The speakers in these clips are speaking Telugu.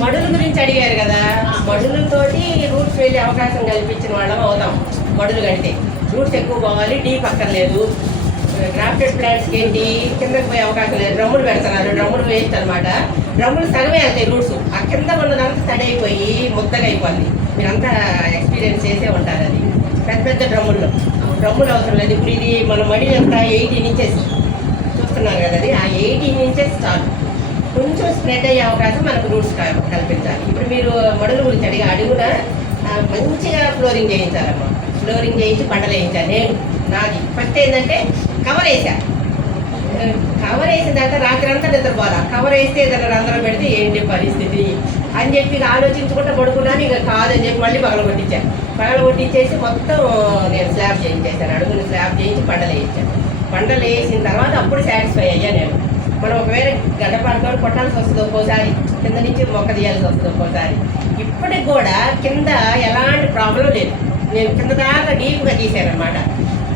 మడుల గురించి అడిగారు కదా, మడులతోటి రూట్స్ వెళ్ళే అవకాశం కల్పించిన వాళ్ళం అవుతాం. మడులు కంటే రూట్స్ ఎక్కువ పోవాలి, డీప్ అక్కర్లేదు. గ్రాఫ్టెడ్ ప్లాంట్స్కి ఏంటి కిందకి పోయే అవకాశం లేదు. డ్రమ్ములు పెడుతున్నారు, డ్రమ్ములు వేస్ట్ అనమాట. డ్రమ్ములు సగమే వెళ్తాయి రూట్స్, ఆ కింద ఉన్నదంతా తడైపోయి ముద్దగా అయిపోద్ది. మీరంతా ఎక్స్పీరియన్స్ చేసే ఉంటారు. అది పెద్ద పెద్ద డ్రమ్ములు అవసరం లేదు. ఇప్పుడు ఇది మన మడి అంతా 18 ఇంచెస్ చూస్తున్నారు కదా, అది ఆ 18 ఇంచెస్ చాలు. కొంచెం స్ప్రెడ్ అయ్యే అవకాశం మనకు రూట్స్ కల్పించాలి. ఇప్పుడు మీరు మడుల గురించి అడుగున మంచిగా ఫ్లోరింగ్ చేయించాలమ్మా. ఫ్లోరింగ్ చేయించి పంటలు వేయించాలి. నేను నాది ఫస్ట్ ఏంటంటే కవర్ వేసాను. కవర్ వేసిన తర్వాత రాత్రి అంతా నిద్రపోరా. కవర్ వేస్తే ఏదైనా రంధ్రం పెడితే ఏంటి పరిస్థితి అని చెప్పి ఆలోచించుకుంటూ పడుకున్నాను. ఇక కాదని చెప్పి మళ్ళీ పగలగొట్టించేసి మొత్తం నేను స్లాబ్ చేయించేసాను. అడుగుని స్లాబ్ చేయించి పంటలు వేయించాను. పంటలు వేసిన తర్వాత అప్పుడు సాటిస్ఫై అయ్యా నేను. మనం ఒకవేళ గడ్డ పడుకొని కొట్టాల్సి వస్తుంది ఒక్కోసారి, కింద నుంచి మొక్క తీయాల్సి వస్తుంది ఒక్కోసారి. ఇప్పటికి కూడా కింద ఎలాంటి ప్రాబ్లం లేదు. నేను కింద దాకా డీప్గా తీసాను అనమాట.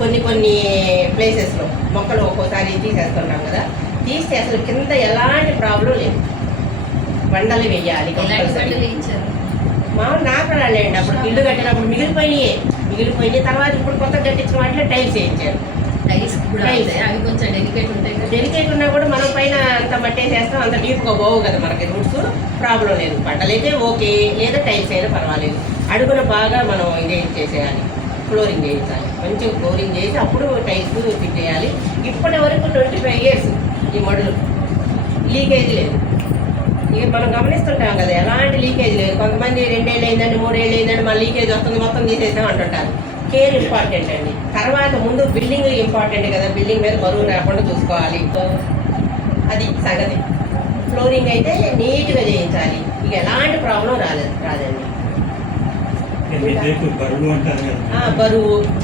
కొన్ని ప్లేసెస్లో మొక్కలు ఒక్కోసారి తీసేస్తుంటాం కదా, తీస్తే అసలు కింద ఎలాంటి ప్రాబ్లం లేదు. బండలు వేయాలి మామూలు నాకడాలేండి. అప్పుడు ఇల్లు కట్టినప్పుడు మిగిలిపోయినాయి. తర్వాత ఇప్పుడు కొత్త కట్టించిన వాటిలో టైల్స్ వేయించారు. అవి కొంచెం డెలికేట్ ఉంటాయి. డెలికేట్ ఉన్నా కూడా మనం పైన అంత మట్టేసేస్తాం, అంత డీప్గా పోవు కదా మనకి రూట్స్. ప్రాబ్లం లేదు. పంటలైతే ఓకే, లేదా టైల్స్ అయినా పర్వాలేదు. అడుగున బాగా మనం ఇదేం చేసేయాలి, ఫ్లోరింగ్ చేయించాలి. మంచిగా ఫ్లోరింగ్ చేసి అప్పుడు టైల్స్ ఫిట్ చేయాలి. ఇప్పటి వరకు 25 years ఈ మడులు లీకేజ్ లేదు. ఇక మనం గమనిస్తుంటాం కదా, ఎలాంటి లీకేజ్ లేదు. కొంతమంది 2 ఏళ్ళు అయిందండి, 3 ఏళ్ళు అయిందండి, మళ్ళీ లీకేజ్ వస్తుంది మొత్తం తీసేసాం అంటుంటారు. కేర్ ఇంపార్టెంట్ అండి. తర్వాత ముందు బిల్డింగ్ ఇంపార్టెంట్ కదా, బిల్డింగ్ మీద బరువు రాకుండా చూసుకోవాలి. అది సంగతి. ఫ్లోరింగ్ అయితే నీట్గా చేయించాలి. ఇక ఎలాంటి ప్రాబ్లం రాదండి.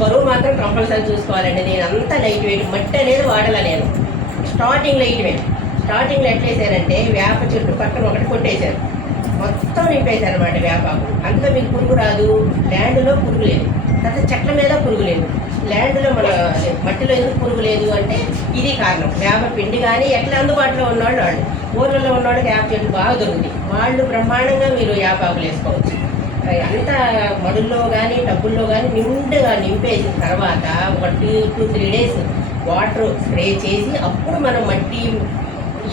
బరువు మాత్రం కంపల్సరీ చూసుకోవాలండి. నేను అంతా లైట్ వెయిట్ మట్టి అనేది వాడలా. నేను స్టార్టింగ్ లైట్ వెయిట్. స్టార్టింగ్లో ఎట్లా వేసారంటే వేప చెట్టు పక్కన ఒకటి కొట్టేశారు, మొత్తం నింపేశారు అనమాట వేపాకు. అంతా మీకు పురుగు రాదు. ల్యాండ్లో పురుగు లేదు, తర్వాత చెట్ల మీద పురుగు లేదు. ల్యాండ్లో మన మట్టిలో ఎందుకు పురుగు లేదు అంటే ఇది కారణం. వేప పిండి కానీ ఎట్లా అందుబాటులో ఉన్నవాళ్ళు వాళ్ళు, ఊర్లలో ఉన్నవాళ్ళకి వేప చెట్టు బాగా దొరుకుతాయి. వాళ్ళు బ్రహ్మాండంగా మీరు వేపాకులు వేసుకోవచ్చు. అంతా మడుల్లో కానీ టబ్బుల్లో కానీ నిండుగా నింపేసిన తర్వాత ఒక 2-3 days వాటర్ స్ప్రే చేసి అప్పుడు మనం మట్టి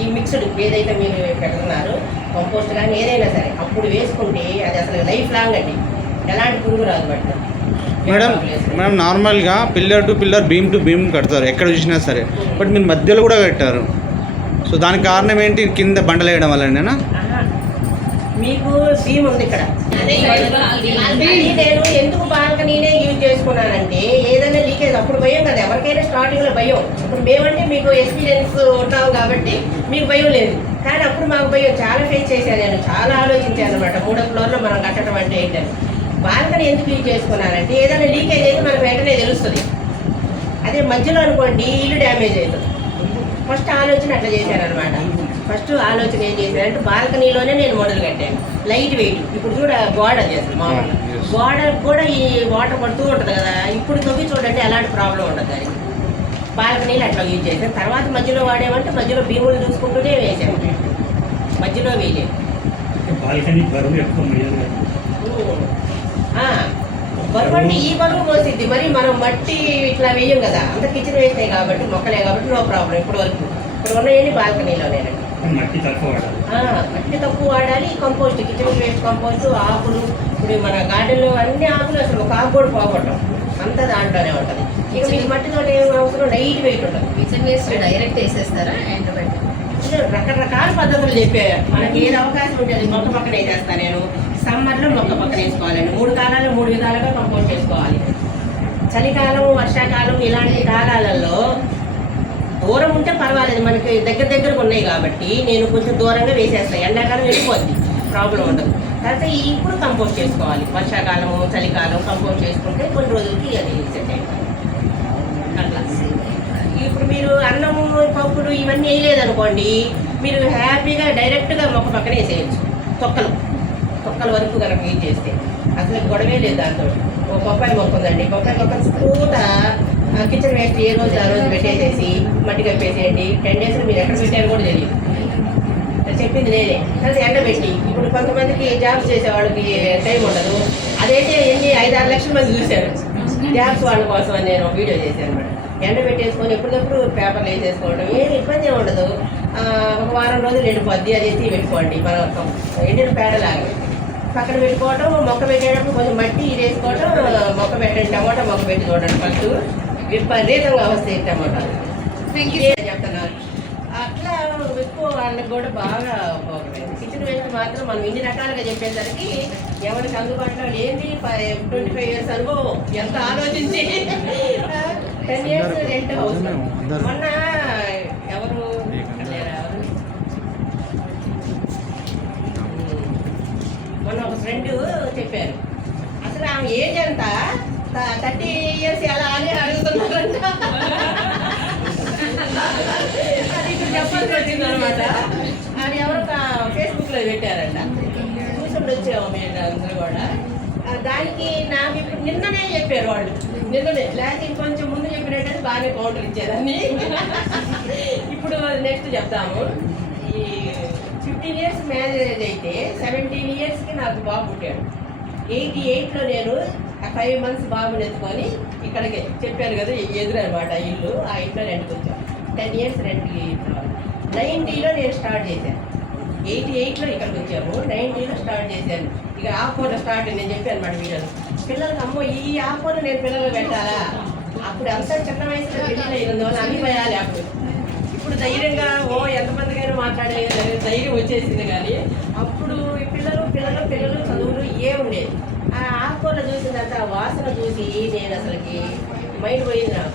ఈ మిక్స్డ్ ఏదైతే మీరు పెడుతున్నారో కంపోస్ట్ కానీ ఏదైనా సరే అప్పుడు వేసుకుంటే అది అసలు లైఫ్ లాంగ్ అండి. ఎలాంటి పురుగు రాదు. మేడం నార్మల్గా pillar to pillar, beam to beam కడతారు ఎక్కడ చూసినా సరే, బట్ మీరు మధ్యలో కూడా కట్టారు. సో దానికి కారణం ఏంటి? కింద బండలు వేయడం వల్లనేనా? మీకు బీమ్ ఉంది ఇక్కడ. నేను ఎందుకు బాల్కనీనే యూజ్ చేసుకున్నానంటే ఏదైనా లీకేజ్ అప్పుడు భయం కదా, ఎవరికైనా స్టార్టింగ్లో భయం. ఇప్పుడు మేమంటే మీకు ఎక్స్పీరియన్స్ ఉంటాం కాబట్టి మీకు భయం లేదు, కానీ అప్పుడు మాకు భయం. చాలా ఫేస్ చేశాను నేను, చాలా ఆలోచించాను అనమాట. 3వ floorలో మనం కట్టడం అంటే ఏంటని. బాల్కనీ ఎందుకు యూజ్ చేసుకున్నానంటే ఏదైనా లీకేజ్ అయితే మనకు వెంటనే తెలుస్తుంది. అదే మధ్యలో అనుకోండి ఇల్లు డ్యామేజ్ అవుతుంది. ఫస్ట్ ఆలోచన అట్లా చేశానమాట. ఫస్ట్ ఆలోచన ఏం చేశానంటే బాల్కనీలోనే నేను మోడల్ కట్టాను, లైట్ వెయిట్. ఇప్పుడు చూడ గోడ చేస్తాను మామూలుగా, గోడకు కూడా ఈ వాటర్ పడుతూ ఉంటుంది కదా. ఇప్పుడు తొవ్వి చూడండి ఎలాంటి ప్రాబ్లం ఉండదు దానికి. బాల్కనీలు అట్లా యూజ్ చేశాను. తర్వాత మధ్యలో వాడేమంటే మధ్యలో భీములు చూసుకుంటూనే వేసాము, మధ్యలో వేయలేదు. బరువు అంటే ఈ బరువు మోసిద్ది. మరి మనం మట్టి ఇట్లా వేయం కదా, అంత కిచెన్ వేస్తాయి కాబట్టి మొక్కలే కాబట్టి నో ప్రాబ్లం. ఇప్పుడు ఉన్నాయండి బాల్కనీలోనేనండి. మట్టి తక్కువ వాడాలి. కంపోస్ట్, కిచెన్ వేస్ట్ కంపోస్ట్, ఆకులు. ఇప్పుడు మన గార్డెన్లో అన్ని ఆకులు అసలు ఒక ఆకు కూడా పోగొట్టం, అంతా దాంట్లోనే ఉంటుంది. ఇక మీకు మట్టితో ఏం అవసరం, లైట్ వెయిట్ ఉంటుంది. కిచెన్ వేస్ట్ డైరెక్ట్ వేసేస్తారా? రకరకాల పద్ధతులు చెప్పారు మనకి. ఏది అవకాశం ఉంటుంది మొక్క పక్కన వేసేస్తాను నేను. సమ్మర్లో మొక్క పక్కన వేసుకోవాలండి. 3 కాలాలు 3 విధాలుగా కంపోస్ట్ చేసుకోవాలి. చలికాలం, వర్షాకాలం ఇలాంటి కాలాలలో దూరం ఉంటే పర్వాలేదు, మనకి దగ్గరకు ఉన్నాయి కాబట్టి నేను కొంచెం దూరంగా వేసేస్తాను. ఎండాకాలం వెళ్ళిపోద్ది, ప్రాబ్లం ఉండదు. తర్వాత ఇప్పుడు కంపోస్ట్ చేసుకోవాలి. వర్షాకాలము, చలికాలం కంపోస్ట్ చేసుకుంటే కొన్ని రోజులకి అది సెట్ అయిపోతుంది. అట్లా ఇప్పుడు మీరు అన్నము, పప్పులు ఇవన్నీ వేయలేదనుకోండి, మీరు హ్యాపీగా డైరెక్ట్గా మొక్క పక్కన వేసేయచ్చు. తొక్కల వరకు కనుక యూజ్ చేస్తే అసలు గొడవే లేదు దాంతో. ఒక బొప్పాయి మొక్క ఉందండి, బొప్పాయి మొక్క పూట కిచెన్ వేస్ట్ ఏ రోజు ఆ రోజు పెట్టేసేసి మట్టి కప్పేసేయండి. 10 days మీరు ఎక్కడ పెట్టారో కూడా తెలియదు. వేరే అది ఎండబెట్టి ఇప్పుడు కొంతమందికి జాబ్స్ చేసే వాళ్ళకి టైం ఉండదు. అదైతే 5-6 లక్షల మంది చూశారు జాబ్స్ వాళ్ళ కోసం అని నేను వీడియో చేశాను అనమాట. ఎండబెట్టేసుకొని ఎప్పటికప్పుడు పేపర్లు వేసేసుకోవడం ఏ ఇబ్బంది ఏమి ఉండదు. ఒక వారం రోజులు ఎండిపోద్ది, అది ఎత్తి పెట్టుకోండి. మనం ఎండిన పేడలాగా పక్కన పెట్టుకోవటం, మొక్క పెట్టేటప్పుడు కొంచెం మట్టి వేసుకోవటం, మొక్క పెట్టండి, టమాటా మొక్క పెట్టి చూడండి ఫస్ట్ విపరీతంగా వస్తాయి టమాటాలు. చెప్తున్నారు అట్లా ఎక్కువ వాళ్ళకి కూడా బాగా ఉపయోగపడింది. కిచెన్ వేస్ట్ మాత్రం మనం ఇన్ని రకాలుగా చెప్పేసరికి ఎవరికి అందుబాటులో ఏంటి 25 years అనుభవం ఎంత ఆలోచించి 10 years రెంట్ హౌస్. మొన్న ఎవరు మొన్న ఒక ఫ్రెండ్ చెప్పారు, అసలు ఆమె ఏజ్ ఎంత 30 years ఎలా అని అడుగుతున్నారంట. అది ఇప్పుడు చెప్పాల్సి వచ్చింది అనమాట. అది ఎవరో ఫేస్బుక్లో పెట్టారంట, చూసి వచ్చాము మేము అందరూ కూడా. దానికి నాకు ఇప్పుడు నిన్ననే చెప్పారు వాళ్ళు, నిన్ననే లేకపోతే ఇంకొంచెం ముందు చెప్పినట్టు బాగానే కౌంటర్ ఇచ్చేదాన్ని. ఇప్పుడు నెక్స్ట్ చెప్తాము. ఈ 15 years మ్యారేజ్ అయితే 17 yearsకి నాకు బాబు పుట్టాడు. 88లో నేను 5 months బాబుని ఎత్తుకొని ఇక్కడికి చెప్పాను కదా ఎదురు అనమాట ఇల్లు, ఆ ఇంట్లో రెంట్కి వచ్చాను. 10 years రెంట్కి. 90లో నేను స్టార్ట్ చేశాను. 88లో ఇక్కడికి వచ్చాము, 90లో స్టార్ట్ చేశాను. ఇక ఆకుకూర స్టార్ట్ నేను చెప్పాను అనమాట వీడియోలో. పిల్లలకి అమ్మో ఈ ఆకుకూర నేను పిల్లలు పెట్టాలా, అప్పుడు అంతా చిన్న వయసులో పెళ్ళిళ్ళు అయినందువల్ల అన్ని భయాలి. అప్పుడు ఇప్పుడు ధైర్యంగా ఎంతమందికైనా మాట్లాడే ధైర్యం వచ్చేసింది. కానీ అప్పుడు ఈ పిల్లలు చదువులు ఉండేది. ఆ ఆకుకూరలు చూసిందంటే ఆ వాసన చూసి నేను అసలుకి మైండ్ పోయింది నాకు.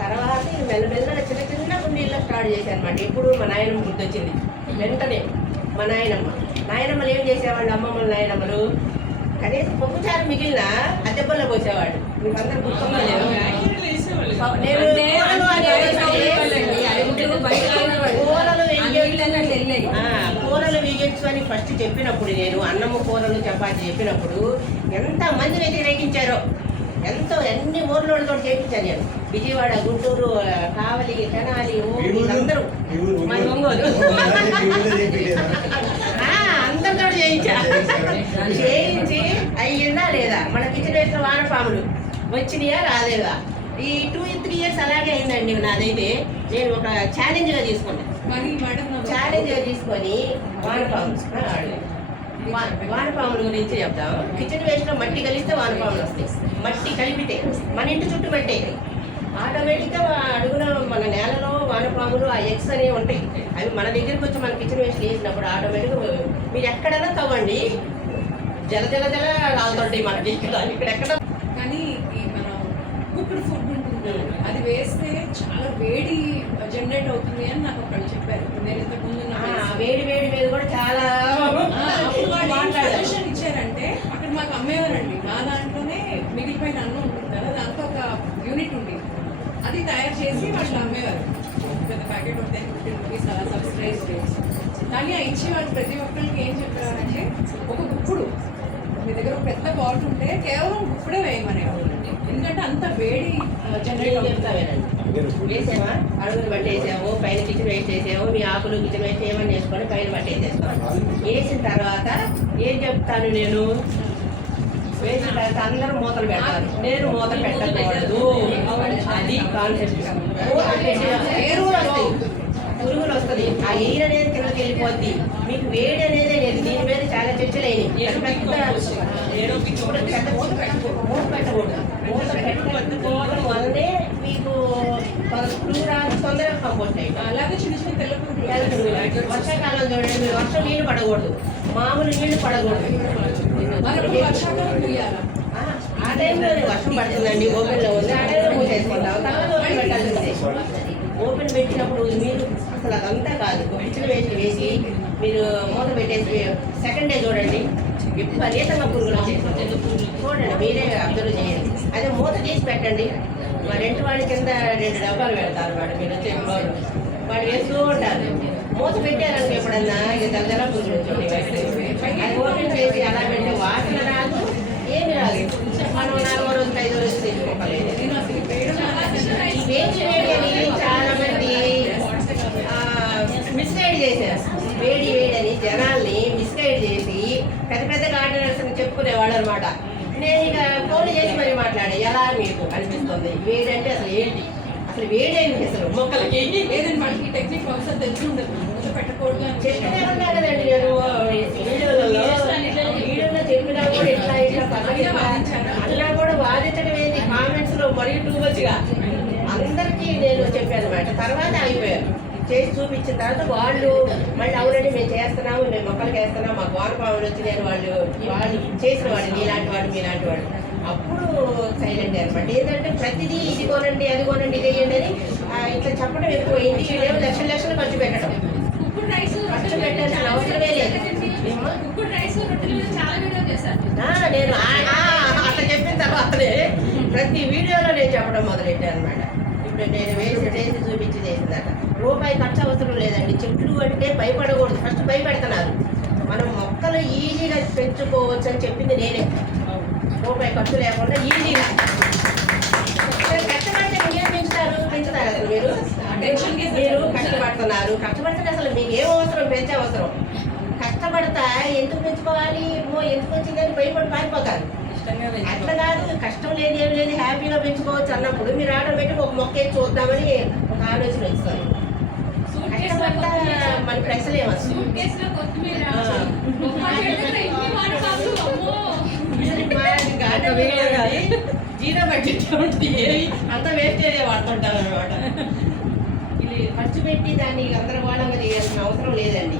తర్వాత మెల్లమెల్లగా చిన్న కుండీల్లో స్టార్ట్ చేశాను అనమాట. ఎప్పుడు మా నాయనమ్మ గుర్తొచ్చింది వెంటనే. మా నాయనమ్మలు ఏం చేసేవాళ్ళు, అమ్మమ్మలు నాయనమ్మలు కనీసం పప్పుచారు మిగిలిన అద్దెపల్లో పోసేవాడు. మీకు అందరూ గుర్తుందో లేదు. కూరలు వేయించుకొని ఫస్ట్ చెప్పినప్పుడు నేను అన్నము కూరలు చపాతి చెప్పినప్పుడు ఎంత మంది వ్యతిరేకించారో. ఎన్ని ఊర్లతో చేయించాను నేను. విజయవాడ, గుంటూరు, కావలి, తెనాలి, అందరూ మన ఒంగోలు అందరితో చేయించి అయ్యిందా లేదా. మన కిచెన్ వేసిన వానపాములు వచ్చినాయా రాలేదా. ఈ 2-3 years అలాగే అయిందండి నాదైతే. నేను ఒక ఛాలెంజ్గా తీసుకున్నాను. ఛాలెంజ్గా తీసుకొని వానపాముల గురించి చెప్తాం. కిచెన్ వేస్ట్లో మట్టి కలిస్తే వానపాములు వస్తాయి. మట్టి కలిపితే మన ఇంటి చుట్టూ పెట్టే ఆటోమేటిక్గా అడుగున మన నేలలో వానపాములు ఆ ఎగ్స్ అనేవి ఉంటాయి. అవి మన దగ్గరికి వచ్చి మన కిచెన్ వేస్ట్ వేసినప్పుడు ఆటోమేటిక్గా మీరు ఎక్కడైనా తవ్వండి జల రాలుతుంటాయి మనకి. ఇక్కడ ఎక్కడ కానీ మనం కుక్డ్ ఫుడ్ ఉంటుంది అది వేస్తే చాలా వేడి జనరేట్ అవుతుంది అని నాకు ఒకళ్ళు చెప్పారు. నేను ఇంతకు ముందు వేడి మీద కూడా చాలా సజెషన్ ఇచ్చారంటే అక్కడ మాకు అమ్మేవారండి. నా దాంట్లోనే మిగిలిపోయిన అన్నం ఉంటుంది కదా, దాంతో ఒక యూనిట్ ఉండేది. అది తయారు చేసి వాళ్ళు అమ్మేవారు. పెద్ద ప్యాకెట్ ఒక 10-15 rupees అలా సబ్సిడైజ్ చేసి. కానీ ఆ ఇచ్చి వాళ్ళు ప్రతి ఒక్కరికి ఏం చెప్పారంటే ఒక గుప్పుడు మీ దగ్గర ఒక పెద్ద పాట్ ఉంటే కేవలం గుప్పుడే వేయమనేవాళ్ళు. ఎందుకంటే అంత వేడి జనరేట్ చెప్తావేనండి. వేసామా అడుగులు పట్టేసాము, పైన కిచెన్ వేస్ట్ వేసాము, మీ ఆకులు కిచెన్ వేస్ట్ ఏమని చేసుకొని పైన పట్టేసేస్తాము. వేసిన తర్వాత ఏం చెప్తాను నేను, వేసిన తర్వాత అందరూ మూతలు పెడతారు. నేను మూతలు పెట్టకూడదు. అది కాన్సెప్ట్. పురుగులు వస్తుంది. ఆ ఎయిర్ అనేది కిందకి వెళ్ళిపోద్ది. మీకు వేడి అనేది లేదు. దీని మీద చాలా చర్చలు అయినాయి. మూత పెట్టకూడదు. మూత పెట్టుకోవడం వల్లనే మీకు పురుగు రాదు, తొందరగా కంపోస్ట్ అయ్యి. అలాగే చిన్న చిన్న తెల్ల పురుగులు. వర్షాకాలం చూడండి, వర్షం నీళ్లు పడకూడదు, మామూలు నీళ్లు పడకూడదు. ఆ టైంలో వర్షం పడుతుందండి, ఓపెన్లో ఉంది, ఆ టైంలో మూసేసుకుంటాం. తర్వాత ఓపెన్ పెట్టాల్సిందే. ఓపెన్ పెట్టినప్పుడు మీరు అసలు అదంతా కాదు, కిచెన్ వేసి మీరు మూత పెట్టేసి సెకండ్ డే చూడండి విపరీతంగా పురుగులు వచ్చేసి చూడండి, మీరే అబ్జర్వ్ చేయండి. అదే మూత తీసి పెట్టండి. మా రెంట్ వాళ్ళ కింద 2 డబ్బాలు పెడతారు వాడు, మీరు వచ్చే ఫ్లోర్ వాడు వేస్తూ ఉంటారు. మూత పెట్టారనుకో ఎప్పుడన్నా ఇక తెల్ల పురుగులు వచ్చి అది ఓపెన్ చేసి అలా పెడితే వాసన రాదు, ఏమి రాదు. మనం 4వ రోజు 5వ రోజు తెచ్చుకోలేదు. ఈ వేడి అని చాలా మంది మిస్గైడ్ చేశారు. వేడి అని జనాల్ని మిస్గైడ్ చేసి పెద్ద పెద్ద గార్డెనర్స్ అని చెప్పుకునేవాడు అనమాట. నేను ఇక ఫోన్ చేసి మరి మాట్లాడే ఎలా మీకు అనిపిస్తుంది వేడి అంటే అసలు ఏంటి, అసలు వేడేంటి అసలు మొక్కలకి ఏదండి మనకి టెక్నిక్ బహుశా తెలిసి ఉండదు, ముందు పెట్టకూడదు అని చెప్తూనే ఉన్నా కదండి నేను వీడియోలో చెప్పినా కూడా ఇట్లా పక్కకి అన్నా కూడా వాదించడం ఏంటి కామెంట్స్ లో మరీ టూ మచ్గా అందరికీ నేను చెప్పాను అనమాట. తర్వాత అయిపోయారు చేసి చూపించిన తర్వాత వాళ్ళు మళ్ళీ అవునండి మేము చేస్తున్నాము, మేము మొక్కలకి వేస్తున్నాము, మాకు వానపాములు వచ్చి నేను వాళ్ళు చేసిన వాడు మీలాంటి వాడు మీలాంటి వాడు అప్పుడు సైలెంట్ అనమాట. ఏంటంటే ప్రతిదీ ఇది కొనండి అది కొనండి ఇది వేయండి అని ఇట్లా చెప్పడం ఎక్కువైంది. వీళ్ళేమో లక్షలు ఖర్చు పెట్టడం, కుక్కుడు రైస్ ఖర్చు పెట్టాల్సిన అవసరమే లేదు. కుక్కుడు రైస్ రొట్టెల మీద చాలా వీడియో చేశారు. నేను అట్లా చెప్పిన తర్వాతనే ప్రతి వీడియోలో నేను చెప్పడం మొదలెట్టాను అనమాట. ఇప్పుడు నేను చేసి చూపించి చేసిందట. రూపాయి ఖర్చు అవసరం లేదండి. చెట్లు అంటే భయపడకూడదు, ఫస్ట్ భయపెడుతున్నారు. మనం మొక్కలు ఈజీగా పెంచుకోవచ్చు అని చెప్పింది నేనే. రూపాయి ఖర్చు లేకుండా ఈజీగా కష్టపడితే ఇంకేం పెంచుతారు అసలు మీరు మీరు కష్టపడితే అసలు మీకు ఏం అవసరం, పెంచే అవసరం. కష్టపడతా ఎందుకు పెంచుకోవాలి, ఎందుకు వచ్చిందని భయపడి పారిపోతారు. అట్లా కాదు, కష్టం లేదు ఏం లేదు హ్యాపీగా పెంచుకోవచ్చు అన్నప్పుడు మీరు ఆటోమేటిక్ ఒక మొక్క వేసి చూద్దామని ఒక ఆలోచన వస్తుంది. కష్టపడతా మన ప్రశ్నలు ఏమొస్తుంది. జీరో బడ్జెట్ ఉంటుంది, అంత వేస్టేజ్ వాడుతుంటారు అనమాట. ఇది ఖర్చు పెట్టి దాన్ని గందరగోళంగా చేయాల్సిన అవసరం లేదండి.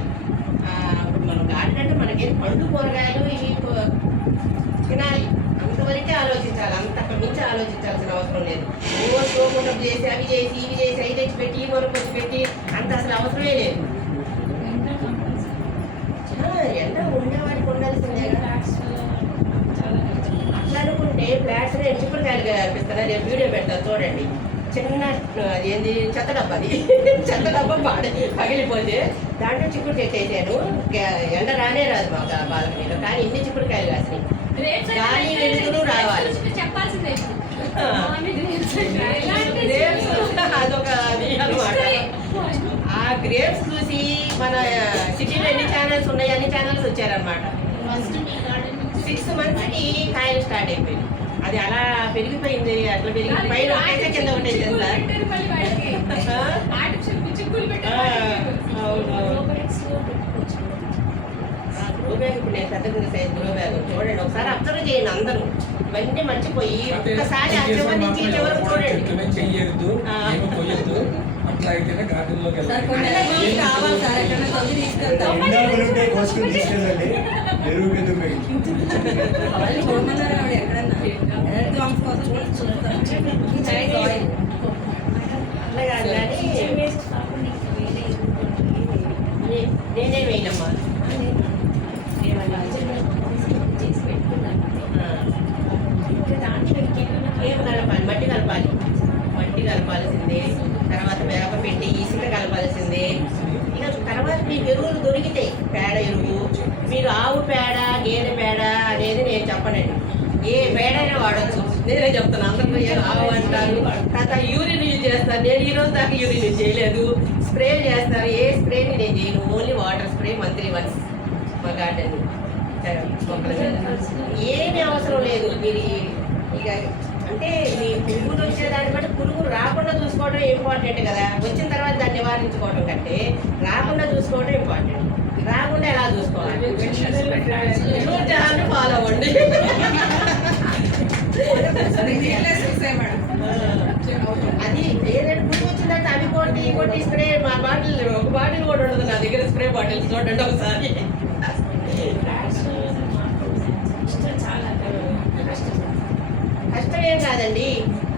ఇప్పుడు మనం గార్డెన్ అంటే మనకేం పండు కూరగాయలు ఇవి తినాలి, అంతవరకే ఆలోచించాలి, అంతకు మించి ఆలోచించాల్సిన అవసరం లేదు. ఏవో చూడకుండా చేసి అవి చేసి ఇవి చేసి అవి తెచ్చి పెట్టి ఈ వరకు వచ్చి పెట్టి అంత అసలు అవసరమే లేదు. ఎండ ఉండేవాడికి ఉండాల్సిందే కదా. అట్లా అనుకుంటే ఫ్లాట్స్ చిక్కుడుకాయలు కనిపిస్తున్నా, నేను వీడియో పెడతాను చూడండి. చిన్న అదేంటి చెత్త డబ్బా పగిలిపోతే దాంట్లో చిక్కుడు చెట్టు వేసాను. ఎండ రానే రాదు మాకు ఆ బాల్కనీలో, కానీ ఇన్ని చిక్కుడుకాయలు కాసినాయి. గాలి వెలుగులు రావాలి. చెప్పాల్సిందే అదొక అనమాట. ఆ గ్రేప్స్ చూసి మన సిటీలో ఎన్ని ఛానల్స్ ఉన్నాయి అన్ని ఛానల్స్ వచ్చారనమాట. 6 monthsకి కాయలు స్టార్ట్ అయిపోయింది. అది అలా పెరిగిపోయింది, అట్లా పెరిగి పైన ఒకటే కింద ఒకటే చేస్తారు. గ్రో బ్యాగ్ ఇప్పుడు నేను పెద్ద సైజ్ గ్రో బ్యాగ్ చూడండి, ఒకసారి అబ్జర్వ్ చేయండి అందరూ. ఇవన్నీ మర్చిపోయి ఒక్కసారి ఆ చివరి నుంచి ఈ చివరకు చూడండి. చెయ్యొద్దు, అట్లా అయితేనే గార్డెన్ లోకి నేనే వేయనమ్మా. ఏం కలపాలి, మట్టి కలపాల్సిందే. తర్వాత వేప పెట్టి ఇసుక కలపాల్సిందే. ఇక తర్వాత మీకు ఎరువులు దొరికితాయి, పేడ ఎరువు. మీరు ఆవు పేడ గేదె పేడ అనేది నేను చెప్పనండి, ఏ పేడైనా వాడచ్చు. నేనే చెప్తాను, అందరూ ఆవు అంటారు. తర్వాత యూరిన్ యూజ్ చేస్తారు, నేను ఈరోజు దాకా యూరిన్ యూజ్ చేయలేదు. స్ప్రేలు చేస్తారు, ఏ స్ప్రేని నేను చేయను, only water spray monthly once మా గార్డెన్ మొక్కల మీద. ఏమీ అవసరం లేదు. మీరు ఇక అంటే మీ పురుగులు వచ్చేదాన్ని బట్టి పురుగులు రాకుండా చూసుకోవడం ఇంపార్టెంట్ కదా. వచ్చిన తర్వాత దాన్ని నివారించుకోవడం కంటే రాకుండా చూసుకోవడం ఇంపార్టెంట్. రాకుండా ఎలా చూసుకోవాలి, ఫాలో అవ్వండి. అది ఏదైనా పురుగు వచ్చిందంటే అవి కొట్టి స్ప్రే. మా బాటిల్ ఒక బాటిల్ కూడా ఉండదు నా దగ్గర, స్ప్రే బాటిల్స్ చూడండి ఒకసారి. కష్టం ఏం కాదండి,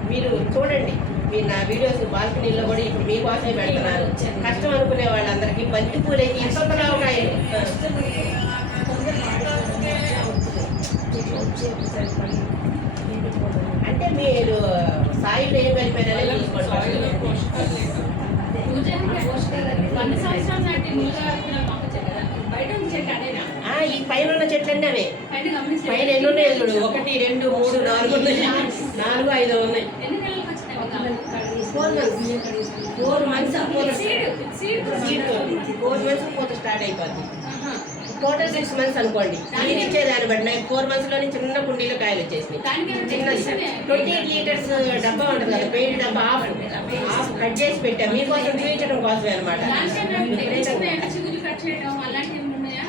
మీరు చూడండి. మీరు నా వీడియోస్ బాల్కనీలో కూడా ఇప్పుడు మీకోసమే పెడుతున్నారు. కష్టం అనుకునే వాళ్ళందరికీ బంతి పూలకి ఇంకొకరావుకాయలు అంటే మీరు సాయిలో ఏం కలిపారనే చూసుకోండి. ఈ పైన ఉన్న చెట్లన్నీ అవే. పైన ఎన్ని ఉన్నాయి చూడు, 1 2 3 4 ఉన్నాయి, 4 5 ఉన్నాయి. 4 months పూత స్టార్ట్ స్టార్ట్ అయిపోద్ది. ఆహా. టోటల్ 6 months అనుకోండి. మీరు ఇచ్చేదాన్ని బట్టి నాకు 4 months లోనే చిన్న కుండీలో కాయలు వచ్చేసినాయి. దానికి ఏమైనా చిన్నది techniques 28 లీటర్స్ డబ్బా ఉంటుంది కదా, పెయింట్ డబ్బా హాఫ్ కట్ చేసి పెట్టాం మీకోసం చూపించడం కోసమే అనమాట. దానికన్నా techniques ఉన్నాయా? చిగుళ్ళు కట్ చేయడం అలాంటివి ఏమైనా ఉన్నాయా?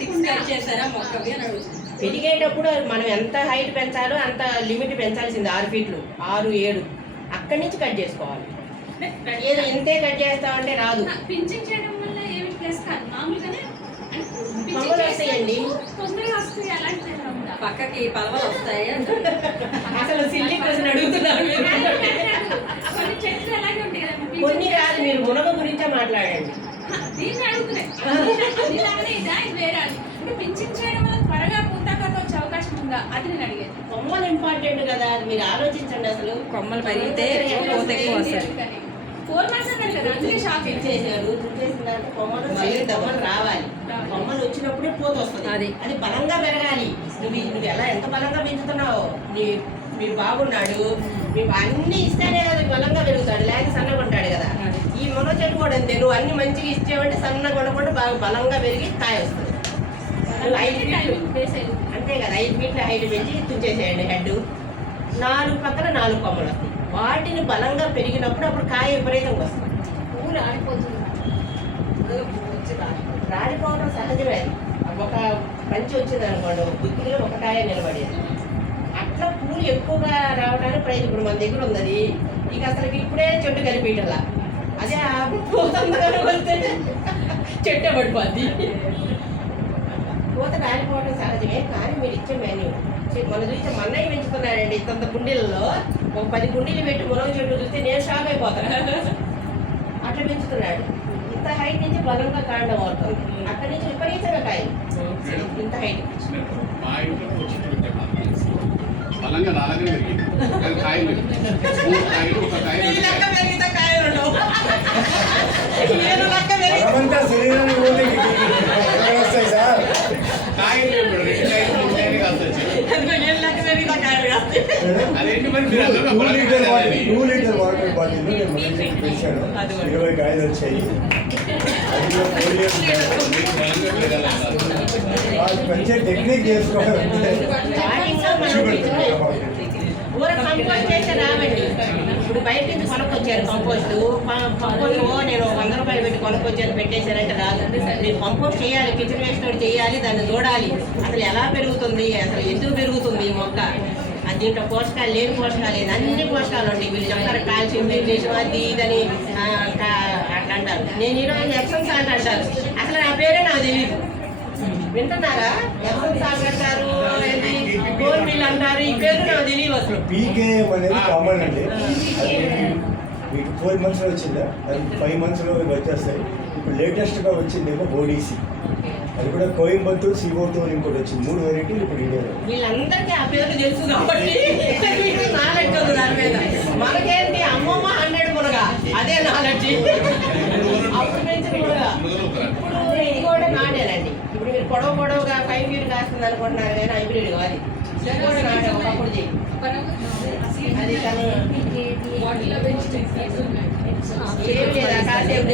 టిప్స్ కట్ చేశారా మొక్కవి అని అడుగుతుంది. పెరిగేటప్పుడు మనం ఎంత హైట్ పెంచాలో అంత లిమిట్ పెంచాల్సింది. 6 feet 6, 7 అక్కడి నుంచి కట్ చేసుకోవాలి. ఏదో ఇంతే కట్ చేస్తామంటే రాదు. పింఛన్ చేయడం వల్ల ఏమి ప్లస్ కాదు, మామూలుగానే కొమ్మలు వస్తాయండి. తొందరగా వస్తాయి, అలాంటిది ఏమైనా ఉందా? పక్కకి పలవలు వస్తాయి అంటారు. అసలు సిల్లీ క్వశ్చన్ అడుగుతున్నారు మీరు. కొన్ని చెట్లు అలాగే ఉంటాయి కదా, కొన్ని కాదు, మీరు మునగ గురించే మాట్లాడండి. దీన్ని అడుగుతున్నాయి. ఇలాగనే ఇదా, ఇది వేరే అది. అంటే పింఛన్ చేయడం వల్ల త్వరగా పూతాకత వచ్చే అవకాశం ఉందా, అది నేను అడిగేది. కొమ్మలు ఇంపార్టెంట్ కదా, అది మీరు ఆలోచించండి. అసలు కొమ్మలు పెరిగితే పూత ఎక్కువ వస్తుంది. 4 months అన్నారు కదా, అందుకే షాక్ చేశారు. చేసిన తర్వాత కొమ్మలు రావాలి. కొమ్మలు వచ్చినప్పుడే పూత వస్తుంది. అది. అది బలంగా పెరగాలి. నువ్వు ఎలా ఎంత బలంగా పెంచుతున్నావు, మీరు బాగున్నాడు, మీకు అన్ని ఇస్తేనే కదా బలంగా పెరుగుతాడు, లేకపోతే సన్నగా ఉంటాడు కదా. ఈ మునగ చెట్టు కూడా అంతే, నువ్వు అన్ని మంచిగా ఇచ్చేవంటే సన్నగా ఉండకుండా బాగా బలంగా పెరిగి కాయ వస్తుంది. నువ్వు 5 feet అంతే కదా, 5 feet హైట్ పెంచి తుంచేసేయండి హెడ్. 4 పక్కన 4 కొమ్మలు వస్తాయి. వాటిని బలంగా పెరిగినప్పుడు అప్పుడు కాయ విపరీతంగా వస్తుంది. ఊరు ఆడిపోతుంది. రాలిపోవడం సహజమే. ఒక పంచి వచ్చింది అనుకోండి, బుద్ధిలో ఒక కాయ నిలబడేది. అట్లా పూలు ఎక్కువగా రావడానికి ప్రయత్నం. ఇప్పుడు మన దగ్గర ఉన్నది ఇక అసలు ఇప్పుడే చెట్టు కలిపేటలా, అదే తొందరగా వస్తే చెట్టు పడిపోద్ది. పూత రాలిపోవడం సహజమే. కానీ మీరు ఇచ్చే మెన్యూ మన చూస్తే మన్నయ్య పెంచుతున్నాడండి ఇంత కుండీలలో. ఒక 10 కుండీలు పెట్టి మునగ చెట్టు చూస్తే నేను షాక్ అయిపోతాను. అట్లా పెంచుతున్నాడు. ఇంత హైట్ నుంచి బలంగా కాండం అవుతుంది. అక్కడి నుంచి విపరీతంగా కాయలు ఇంత హైట్. మా ఇంట్లో చెట్టు పెట్టాము. బలంగా నాలుగు పెరిగింది. కానీ కాయలు 3 కాయలు, ఒక కాయ 2 కాయలు. బలమంతా శరీరానికి పోతే ఎక్కడ వస్తాయి సార్? కాయలు లేవు మేడం. 2 కాయలు 3 కాయలు కాస్తాయి. అదేంటి మరి మీరు అందరూ బలంగా కాయాలి. 2 లీటర్ వాటర్ బాటిల్ నేను మళ్ళీ పెట్టాను. 20 కాయలు వచ్చాయి. అందులో 4 years మీరు బలంగా పెరగాలి. వాళ్ళు పెంచే టెక్నిక్ చేసుకోవాలంటే ఊర కంపోస్ట్ చేస్తే రావండి. ఇప్పుడు బయట నుంచి కొనుక్కొచ్చారు కంపోస్ట్. నేను 100 రూపాయలు పెట్టి కొనుక్కొచ్చాను పెట్టేశారంటే రాదు. మీరు కంపోస్ట్ చేయాలి, కిచెన్ వేస్ట్ చేయాలి, దాన్ని చూడాలి అసలు ఎలా పెరుగుతుంది, అసలు ఎందుకు పెరుగుతుంది ఈ మొక్క. దీంట్లో పోషకాలు లేని పోషకాలు లేదు, అన్ని పోషకాలు ఉంటాయి. వీళ్ళు చెప్తారు కాల్షియం మెగ్నీషియం అది ఇదని అట్లా అంటారు. నేను ఈరోజు ఎక్సమ్ సాల్ట్ అంటారు. అసలు నా పేరే నాకు తెలియదు. వింటున్నారా? ఎక్సమ్ సాల్ట్ అంటారు, గోల్ మిల్ అంటారు. ఈ పేరు నాకు తెలియదు అసలు. పీకేఎం అనేది కామన్ అండి. అది మీకు 4 months వచ్చిందా, అది 5 months వచ్చేస్తాయి. ఇప్పుడు లేటెస్ట్గా వచ్చిందేమో ఓడిసి, అది కూడా కోయంబత్తూర్ CO2 ఇంకోటి వచ్చింది. 3 వెరైటీలు ఇప్పుడు ఇండియాలో. వీళ్ళందరికీ ఆ పేరు తెలుసు కాబట్టి నాలెడ్జ్ ఉంది దాని మీద. మనకేంటి అమ్మమ్మ 100 మునగ, అదే నాలెడ్జ్. అప్పుడు పెంచిన మునగ. ఇప్పుడు ఇది కూడా నాటేనండి. ఇప్పుడు మీరు పొడవుగా 5 feet కాస్తుంది అనుకుంటున్నారు కానీ హైబ్రిడ్ కాదు. ఇది కూడా నాటే ఒకప్పుడు చెయ్యి. అది తను వాటిలో పెంచి ఏం లేదా కాసేపు